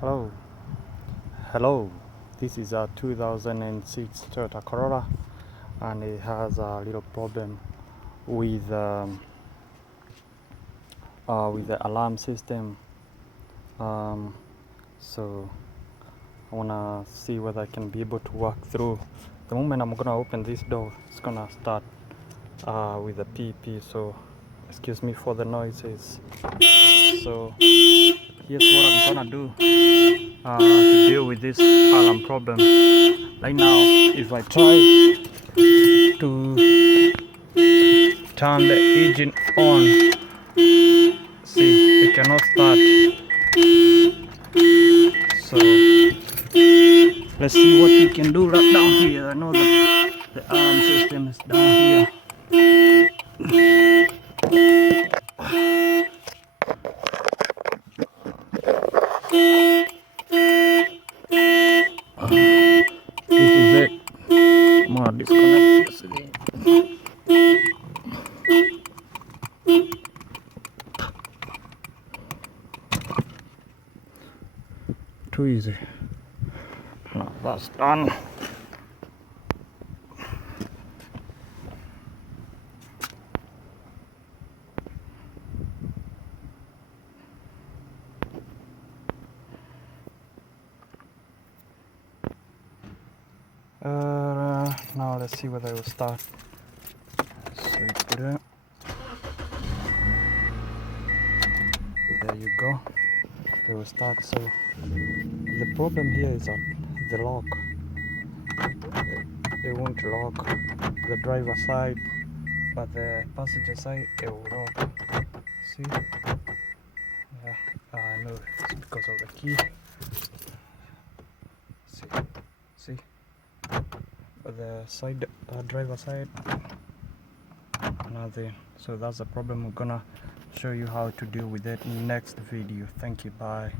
Hello, hello. This is a 2006 Toyota Corolla, and it has a little problem with the alarm system. Um, so I wanna see whether I can be able to work through. The moment I'm gonna open this door, it's gonna start with a PP. So excuse me for the noises. So here's what I'm gonna do to deal with this alarm problem. Right now, if I try to turn the engine on, see, it cannot start. So let's see what we can do right down here. I know that the alarm system is down here. This is it. I'm gonna disconnect this again. Too easy. Now that's done. Now let's see whether it will start. So you put it. There you go. It will start. So the problem here is that the lock, it won't lock the driver side, but the passenger side it will lock. See? Yeah, I know it's because of the key. See? But the side, driver side, nothing. So that's the problem. I'm gonna show you how to deal with it in the next video. Thank you. Bye.